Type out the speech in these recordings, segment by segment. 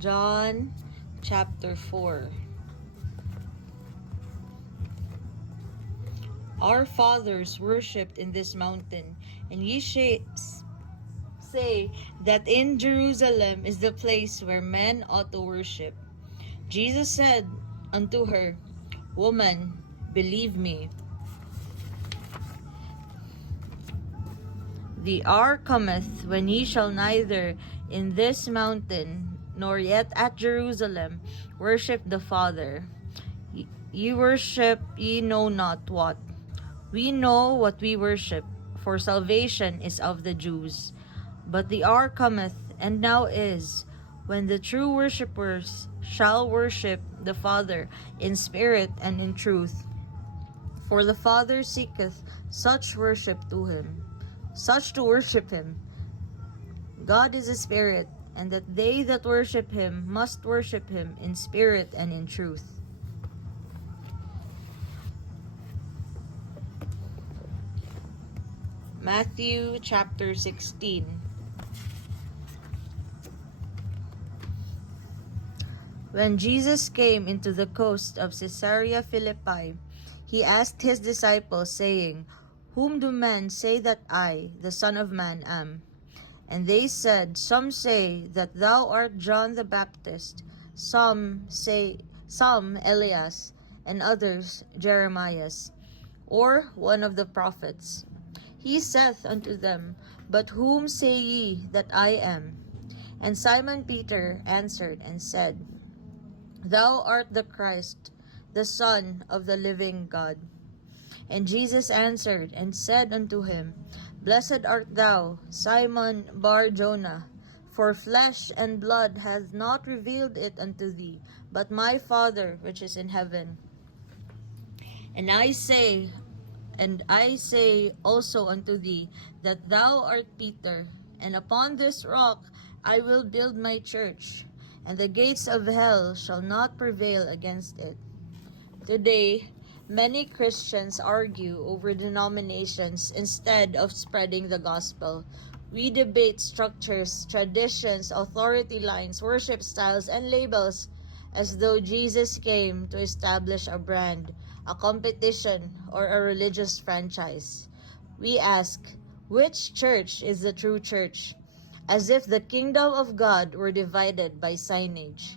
John chapter 4. Our fathers worshipped in this mountain, and ye say that in Jerusalem is the place where men ought to worship. Jesus said unto her, Woman, believe me, the hour cometh when ye shall neither in this mountain nor yet at Jerusalem worship the Father. Ye worship ye know not what. We know what we worship, for salvation is of the Jews. But the hour cometh, and now is, when the true worshippers shall worship the Father in spirit and in truth. For the Father seeketh such to worship him. God is a spirit, and that they that worship him must worship him in spirit and in truth. Matthew chapter 16. When Jesus came into the coast of Caesarea Philippi, he asked his disciples, saying, Whom do men say that I, the Son of Man, am? And they said, Some say that thou art John the Baptist, some Elias, and others Jeremias, or one of the prophets. He saith unto them, But whom say ye that I am? And Simon Peter answered and said, Thou art the Christ, the Son of the living God. And Jesus answered and said unto him, Blessed art thou, Simon Bar-Jonah, for flesh and blood hath not revealed it unto thee, but my Father which is in heaven. And I say also unto thee, that thou art Peter, and upon this rock I will build my church, and the gates of hell shall not prevail against it. Today, many Christians argue over denominations instead of spreading the gospel. We debate structures, traditions, authority lines, worship styles, and labels as though Jesus came to establish a brand, a competition, or a religious franchise. We ask, which church is the true church? As if the kingdom of God were divided by signage.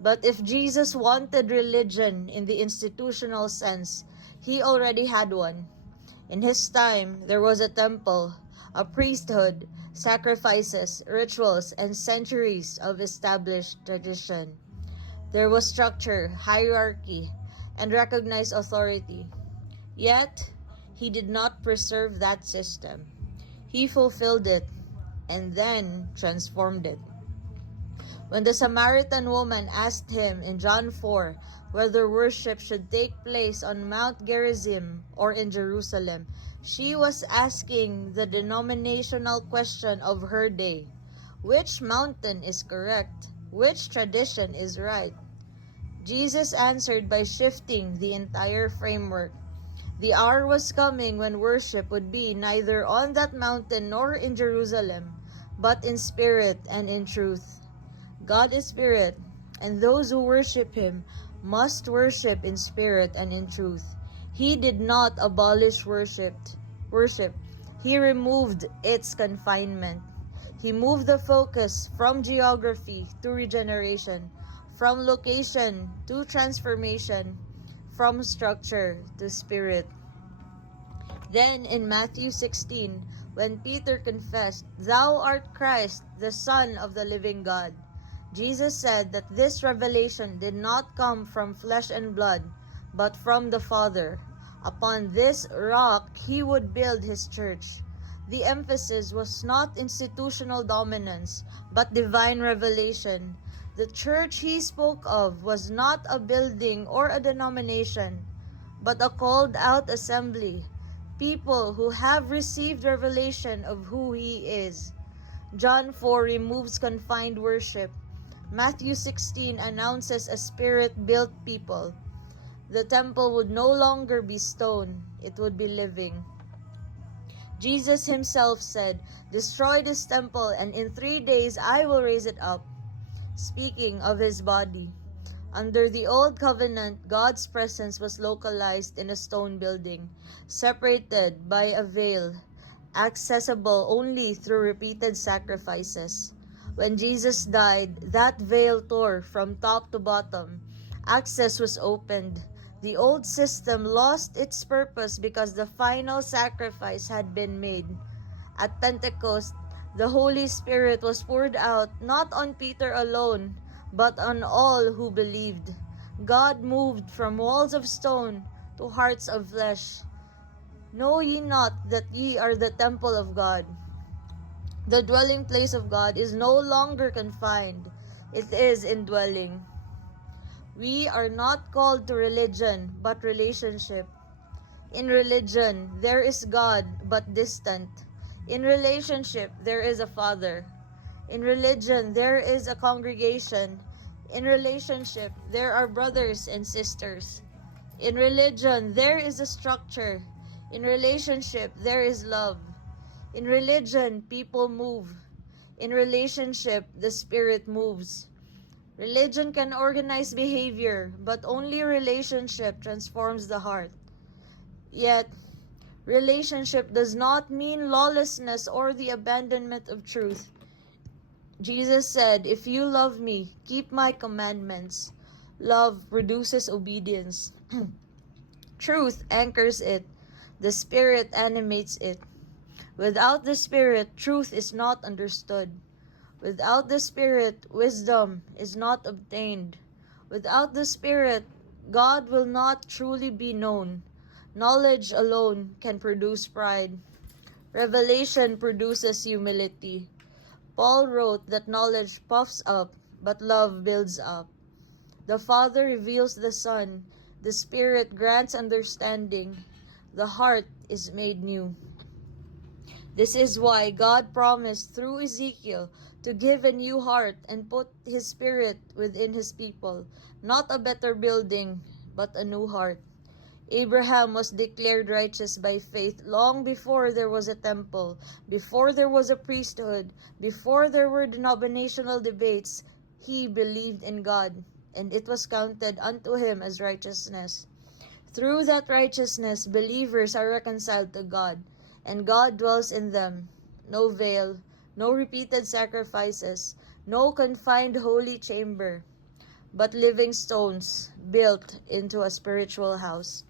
But if Jesus wanted religion in the institutional sense, he already had one. In his time, there was a temple, a priesthood, sacrifices, rituals, and centuries of established tradition. There was structure, hierarchy, and recognized authority. Yet, he did not preserve that system. He fulfilled it and then transformed it. When the Samaritan woman asked him in John 4 whether worship should take place on Mount Gerizim or in Jerusalem, she was asking the denominational question of her day. Which mountain is correct? Which tradition is right? Jesus answered by shifting the entire framework. The hour was coming when worship would be neither on that mountain nor in Jerusalem, but in spirit and in truth. God is spirit, and those who worship him must worship in spirit and in truth. He did not abolish worship. He removed its confinement. He moved the focus from geography to regeneration, from location to transformation, from structure to spirit. Then in Matthew 16, when Peter confessed, Thou art Christ, the Son of the living God, Jesus said that this revelation did not come from flesh and blood, but from the Father. Upon this rock he would build his church. The emphasis was not institutional dominance, but divine revelation. The church he spoke of was not a building or a denomination, but a called out assembly, people who have received revelation of who he is. John 4 removes confined worship. Matthew 16 announces a spirit-built people. The temple would no longer be stone, it would be living. Jesus himself said, Destroy this temple, and in 3 days I will raise it up. speaking of his body. Under the Old Covenant, God's presence was localized in a stone building, separated by a veil, accessible only through repeated sacrifices. When Jesus died, that veil tore from top to bottom. Access was opened. The old system lost its purpose because the final sacrifice had been made. At Pentecost, the Holy Spirit was poured out not on Peter alone, but on all who believed. God moved from walls of stone to hearts of flesh. Know ye not that ye are the temple of God? The dwelling place of God is no longer confined, it is indwelling. We are not called to religion, but relationship. In religion, there is God, but distant. In relationship, there is a Father. In religion, there is a congregation. In relationship, there are brothers and sisters. In religion, there is a structure. In relationship, there is love. In religion, people move. In relationship, the Spirit moves. Religion can organize behavior, but only relationship transforms the heart. Yet, relationship does not mean lawlessness or the abandonment of truth. Jesus said, "If you love me, keep my commandments." Love produces obedience. Truth anchors it. The Spirit animates it. Without the Spirit, truth is not understood. Without the Spirit, wisdom is not obtained. Without the Spirit, God will not truly be known. Knowledge alone can produce pride. Revelation produces humility. Paul wrote that knowledge puffs up, but love builds up. The Father reveals the Son. The Spirit grants understanding. The heart is made new. This is why God promised through Ezekiel to give a new heart and put His Spirit within His people. Not a better building, but a new heart. Abraham was declared righteous by faith long before there was a temple, before there was a priesthood, before there were denominational debates. He believed in God, and it was counted unto him as righteousness. Through that righteousness, believers are reconciled to God, and God dwells in them. No veil, no repeated sacrifices, no confined holy chamber, but living stones built into a spiritual house.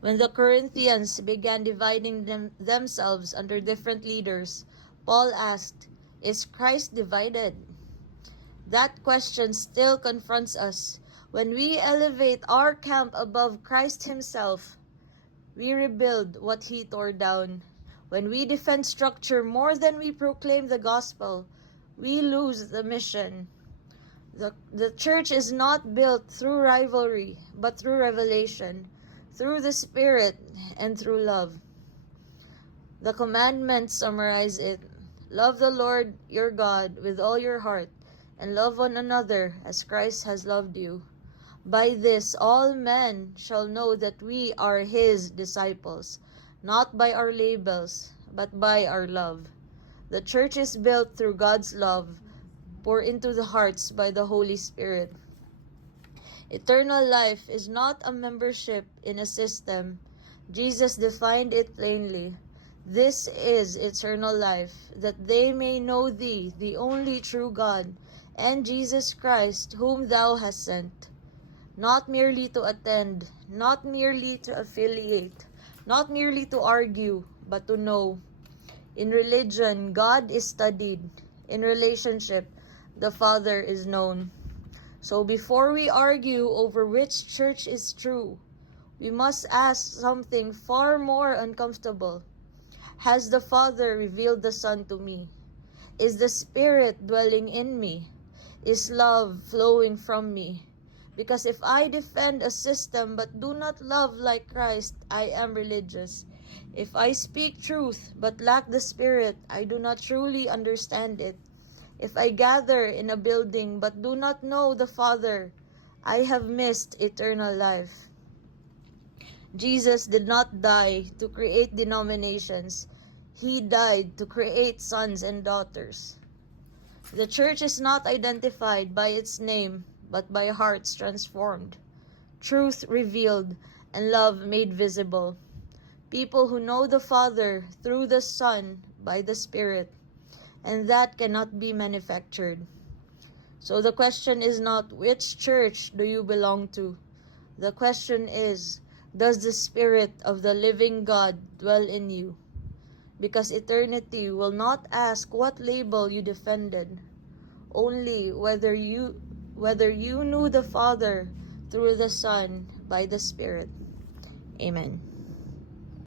When the Corinthians began dividing themselves under different leaders, Paul asked, "Is Christ divided?" That question still confronts us. When we elevate our camp above Christ Himself, we rebuild what He tore down. When we defend structure more than we proclaim the gospel, we lose the mission. The church is not built through rivalry, but through revelation, through the Spirit, and through love. The commandments summarize it. Love the Lord your God with all your heart, and love one another as Christ has loved you. By this all men shall know that we are His disciples, not by our labels, but by our love. The church is built through God's love, poured into the hearts by the Holy Spirit. Eternal life is not a membership in a system. Jesus defined it plainly. This is eternal life, that they may know Thee, the only true God, and Jesus Christ, whom Thou hast sent. Not merely to attend, not merely to affiliate, not merely to argue, but to know. In religion, God is studied. In relationship, the Father is known. So before we argue over which church is true, we must ask something far more uncomfortable. Has the Father revealed the Son to me? Is the Spirit dwelling in me? Is love flowing from me? Because if I defend a system but do not love like Christ, I am religious. If I speak truth but lack the Spirit, I do not truly understand it. If I gather in a building but do not know the Father, I have missed eternal life. Jesus did not die to create denominations. He died to create sons and daughters. The church is not identified by its name, but by hearts transformed, truth revealed, and love made visible. People who know the Father through the Son by the Spirit, and that cannot be manufactured. So the question is not which church do you belong to? The question is, does the Spirit of the living God dwell in you? Because eternity will not ask what label you defended, only whether you knew the Father through the Son by the Spirit. Amen.